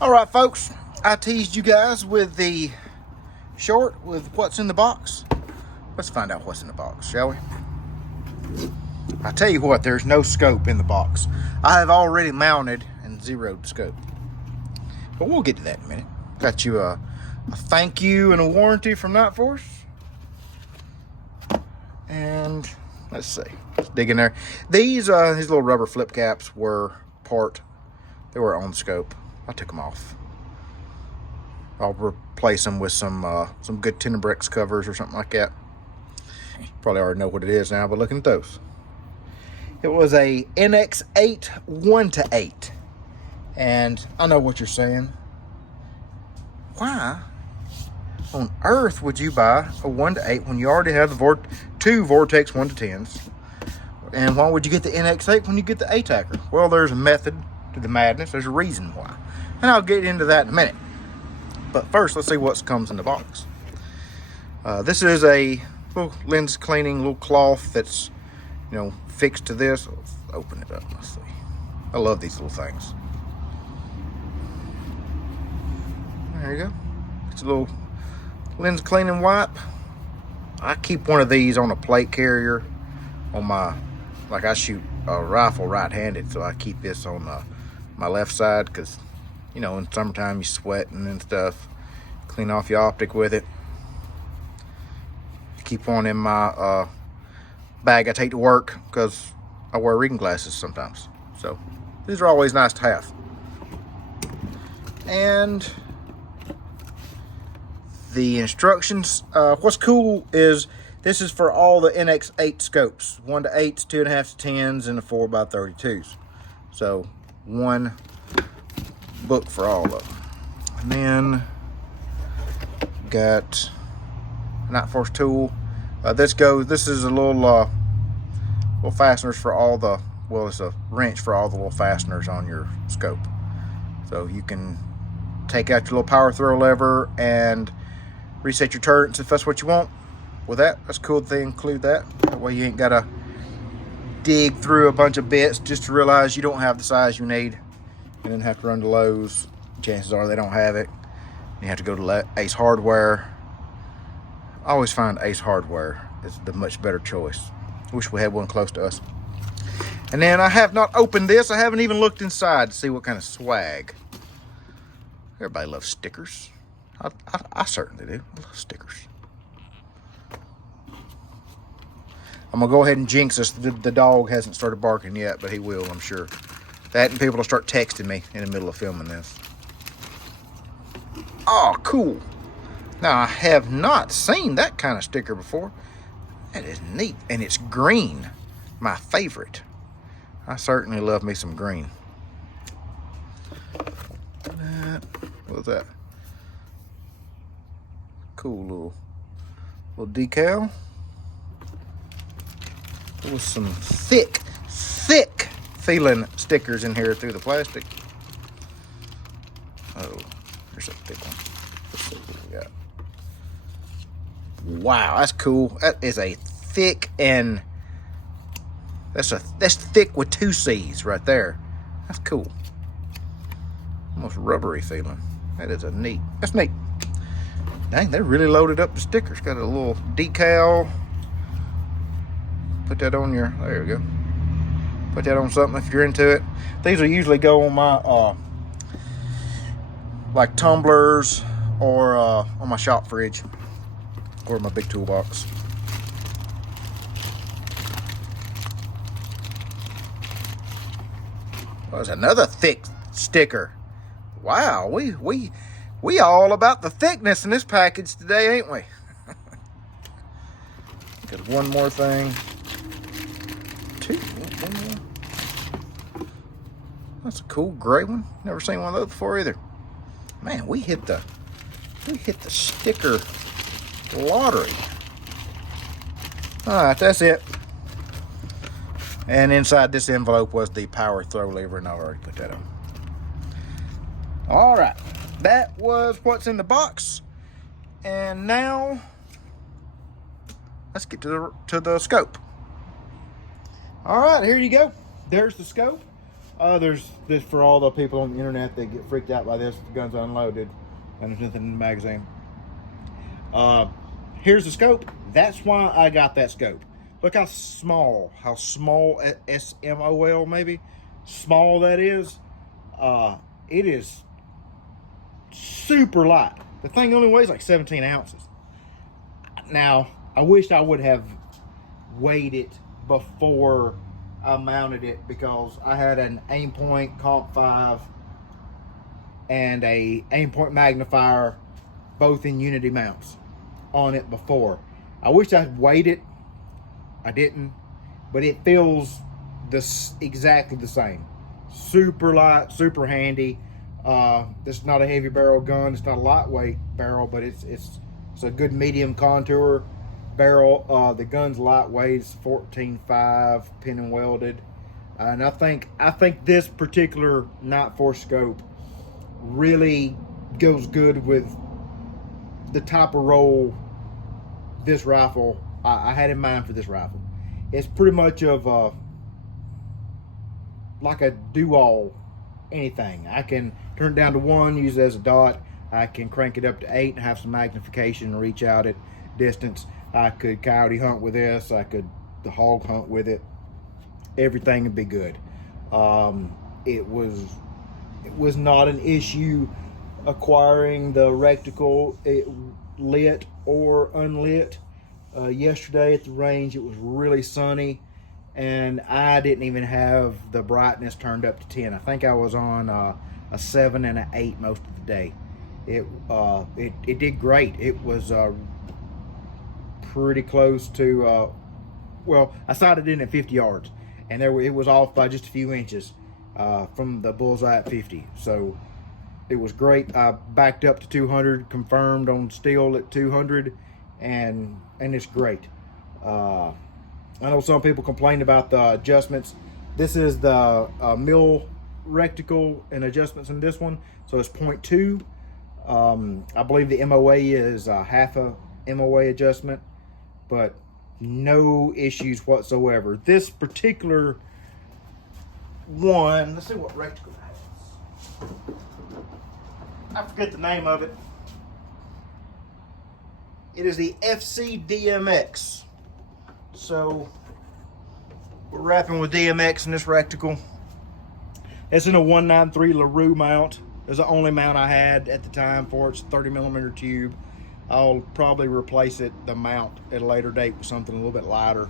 All right, folks, I teased you guys with the short with what's in the box. Let's find out what's in the box, shall we? I tell you what, there's no scope in the box. I have already mounted and zeroed the scope, but we'll get to that in a minute. Got you a thank you and a warranty from Nightforce. And let's see, let's dig in there. These little rubber flip caps were they were on the scope. I took them off. I'll replace them with some good Tenebrex covers or something like that. Probably already know what it is now, but looking at those. It was a nx8 1:8. And I know what you're saying. Why on earth would you buy a 1:8 when you already have the two Vortex 1:10s? And why would you get the nx8 when you get the ATACR? Well, there's a method to the madness. There's a reason why. And I'll get into that in a minute. But first, let's see what comes in the box. This is a little lens cleaning little cloth that's, fixed to this. Let's open it up. Let's see. I love these little things. There you go. It's a little lens cleaning wipe. I keep one of these on a plate carrier on I shoot a rifle right-handed, so I keep this on my left side because, in summertime you sweating and stuff. Clean off your optic with it. Keep one in my bag I take to work because I wear reading glasses sometimes. So these are always nice to have. And the instructions, what's cool is this is for all the nx8 scopes, 1:8s, 2.5 to 10s, and the 4x32s. So one book for all of them. And then got a Nightforce tool. This is a little fasteners for all the, it's a wrench for all the little fasteners on your scope. So you can take out your little power throw lever and reset your turrets if that's what you want. With that, that's cool to include that. That way you ain't gotta dig through a bunch of bits just to realize you don't have the size you need and then have to run to Lowe's. Chances are they don't have it. You have to go to Ace Hardware. I always find Ace Hardware is the much better choice. Wish we had one close to us. And then I have not opened this. I haven't even looked inside to see what kind of swag. Everybody loves stickers. I certainly do. I love stickers. I'm going to go ahead and jinx us. The dog hasn't started barking yet, but he will, I'm sure. That and people will start texting me in the middle of filming this. Oh, cool. Now, I have not seen that kind of sticker before. That is neat. And it's green. My favorite. I certainly love me some green. What's that? Cool little decal. With some thick feeling stickers in here through the plastic. Oh, here's a thick one. Let's see what we got. Wow, that's cool. That is a thick, and that's thick with 2 C's right there. That's cool. Almost rubbery feeling. That's neat. Dang, they really loaded up the stickers. Got a little decal. Put that on there we go. Put that on something if you're into it. These will usually go on my, like tumblers or on my shop fridge or my big toolbox. Well, there's another thick sticker. Wow, we all about the thickness in this package today, ain't we? Got one more thing. One more. That's a cool gray one. Never seen one of those before either. Man, we hit the sticker lottery. All right, that's it. And inside this envelope was the power throw lever, and I already put that on. All right, that was what's in the box. And now let's get to the scope. All right, here you go. There's the scope. There's this for all the people on the internet that get freaked out by this. The gun's unloaded and there's nothing in the magazine. Here's the scope. That's why I got that scope. Look how small SMOL maybe, small that is. It is super light. The thing only weighs like 17 ounces. Now, I wish I would have weighed it before I mounted it, because I had an aim point comp 5 and a aim point magnifier, both in Unity mounts, on it before. I wish I weighed it. I didn't, but it feels exactly the same. Super light, super handy. This is not a heavy barrel gun. It's not a lightweight barrel, but it's a good medium contour barrel. The gun's lightweight. It's 14.5 pin and welded, and I think this particular nightforce scope really goes good with the type of roll this rifle I had in mind for this rifle. It's pretty much of like a do-all anything. I can turn it down to 1, use it as a dot. I can crank it up to 8 and have some magnification and reach out at distance. I could coyote hunt with this. I could the hog hunt with it. Everything would be good. It was not an issue acquiring the reticle, it lit or unlit. Yesterday at the range, it was really sunny, and I didn't even have the brightness turned up to 10. I think I was on a 7 and an 8 most of the day. It did great. It was pretty close to well, I sighted in at 50 yards, and it was off by just a few inches from the bullseye at 50. So it was great. I backed up to 200, confirmed on steel at 200, and it's great. I know some people complained about the adjustments. This is the mill reticle and adjustments in this one, so it's 0.2. I believe the MOA is half a MOA adjustment, but no issues whatsoever. This particular one, let's see what reticle it has. I forget the name of it. It is the FC-DMX. So we're wrapping with DMX in this reticle. It's in a 193 LaRue mount. It's the only mount I had at the time for its 30mm tube. I'll probably replace the mount at a later date with something a little bit lighter,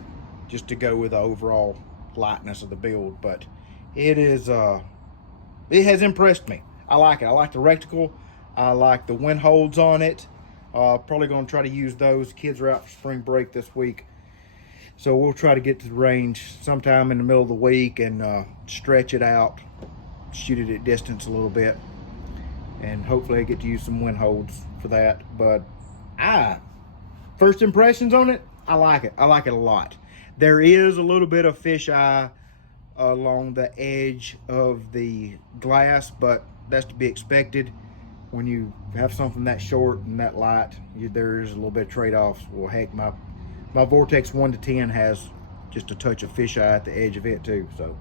just to go with the overall lightness of the build. But it has impressed me. I like it. I like the reticle. I like the wind holds on it. Probably going to try to use those. Kids are out for spring break this week, so we'll try to get to the range sometime in the middle of the week and stretch it out, shoot it at distance a little bit, and hopefully I get to use some wind holds for that. But first impressions on it, I like it. I like it a lot. There is a little bit of fisheye along the edge of the glass, but that's to be expected. When you have something that short and that light, there's a little bit of trade-offs. Well, heck, my Vortex 1-10 has just a touch of fisheye at the edge of it too. So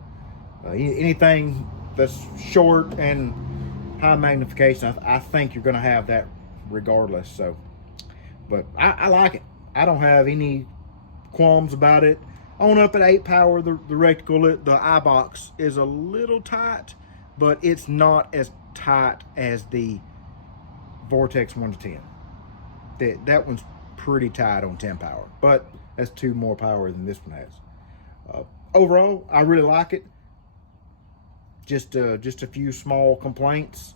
anything that's short and high magnification, I think you're going to have that regardless. So, but I like it. I don't have any qualms about it. On up at 8 power, the reticle, the eye box is a little tight, but it's not as tight as the Vortex 1-10. That one's pretty tight on 10 power, but that's 2 more power than this one has. Overall, I really like it. Just a few small complaints,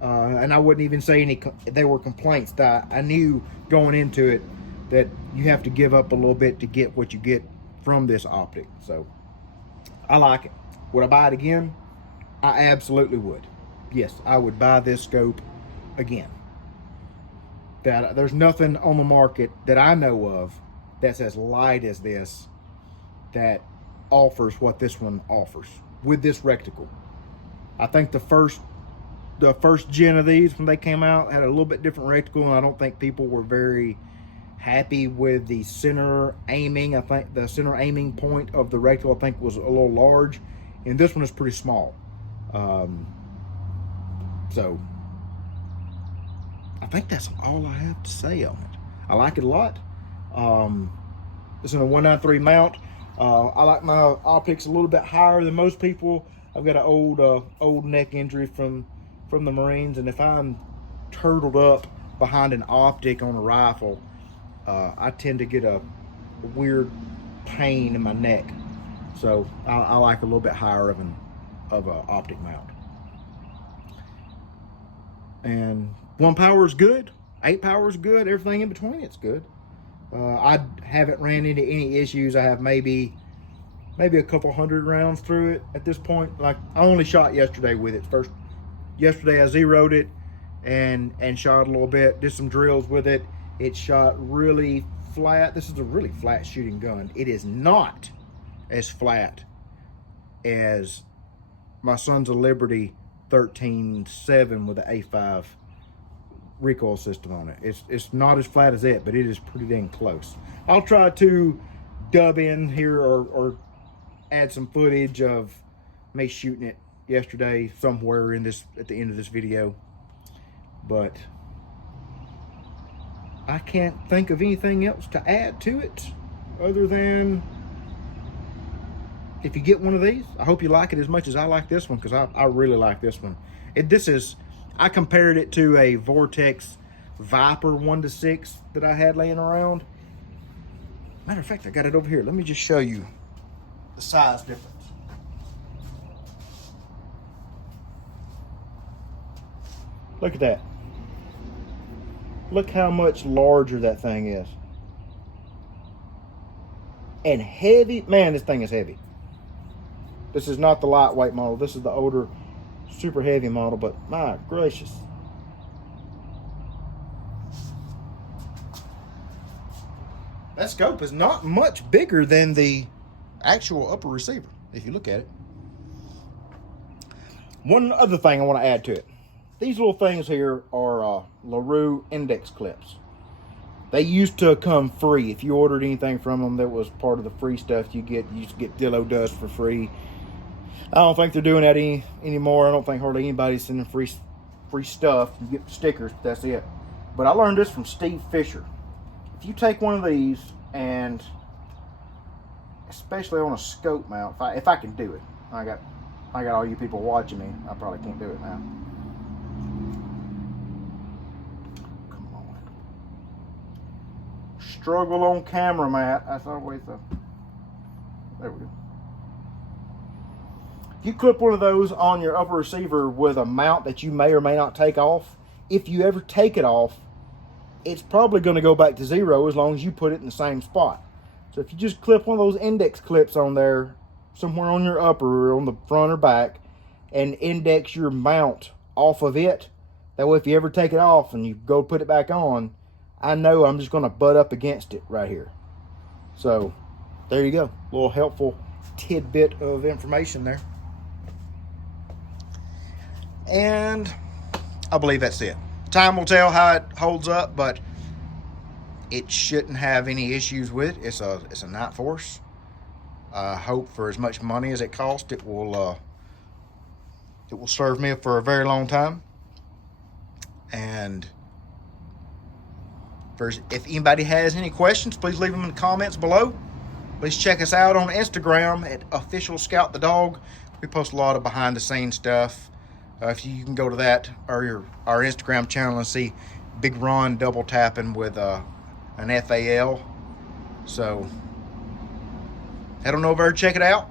and I wouldn't even say they were complaints. That I knew going into it that you have to give up a little bit to get what you get from this optic. So I like it. Would I buy it again? I absolutely would. Yes, I would buy this scope again. There's nothing on the market that I know of that's as light as this that offers what this one offers with this reticle. I think the first gen of these, when they came out, had a little bit different reticle, and I don't think people were very happy with the center aiming. I think the center aiming point of the reticle, I think, was a little large, and this one is pretty small. So I think that's all I have to say on it. I like it a lot. It's in a 193 mount. I like my optics a little bit higher than most people. I've got an old neck injury from the Marines, and if I'm turtled up behind an optic on a rifle, I tend to get a weird pain in my neck. So I like a little bit higher of an optic mount. And 1 power is good, 8 power is good, everything in between it's good. I haven't ran into any issues. I have maybe a couple hundred rounds through it at this point. Like, I only shot yesterday with it. Yesterday I zeroed it and shot a little bit, did some drills with it. It shot really flat. This is a really flat shooting gun. It is not as flat as my Sons of Liberty 13.7 with an A5 recoil system on it. It's not as flat as it, but it is pretty dang close. I'll try to dub in here or add some footage of me shooting it yesterday somewhere in this at the end of this video, but I can't think of anything else to add to it other than, if you get one of these, I hope you like it as much as I like this one, because I really like this one. I compared it to a Vortex Viper 1-6 that I had laying around. Matter of fact, I got it over here. Let me just show you the size difference. Look at that. Look how much larger that thing is. And heavy. Man, this thing is heavy. This is not the lightweight model. This is the older, super heavy model, but my gracious. That scope is not much bigger than the actual upper receiver, if you look at it. One other thing I want to add to it. These little things here are LaRue index clips. They used to come free. If you ordered anything from them that was part of the free stuff you used to get Dillo Dust for free. I don't think they're doing that anymore. I don't think hardly anybody's sending free stuff. You get the stickers, but that's it. But I learned this from Steve Fisher. If you take one of these, and especially on a scope mount, if I can do it, I got all you people watching me. I probably can't do it now. Come on. Struggle on camera, Matt. That's always there we go. If you clip one of those on your upper receiver with a mount that you may or may not take off, if you ever take it off, it's probably going to go back to zero as long as you put it in the same spot. So if you just clip one of those index clips on there, somewhere on your upper or on the front or back, and index your mount off of it, that way if you ever take it off and you go put it back on, I know I'm just going to butt up against it right here. So there you go. A little helpful tidbit of information there. And I believe that's it. Time will tell how it holds up, but it shouldn't have any issues with it. It's a nightforce. I hope for as much money as it costs, it will serve me for a very long time. And if anybody has any questions, please leave them in the comments below. Please check us out on Instagram at Official Scout the Dog. We post a lot of behind the scenes stuff. If you can go to that or our Instagram channel and see Big Ron double tapping with an FAL. So head on over, check it out.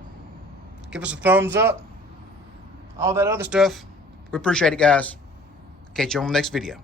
Give us a thumbs up. All that other stuff. We appreciate it, guys. Catch you on the next video.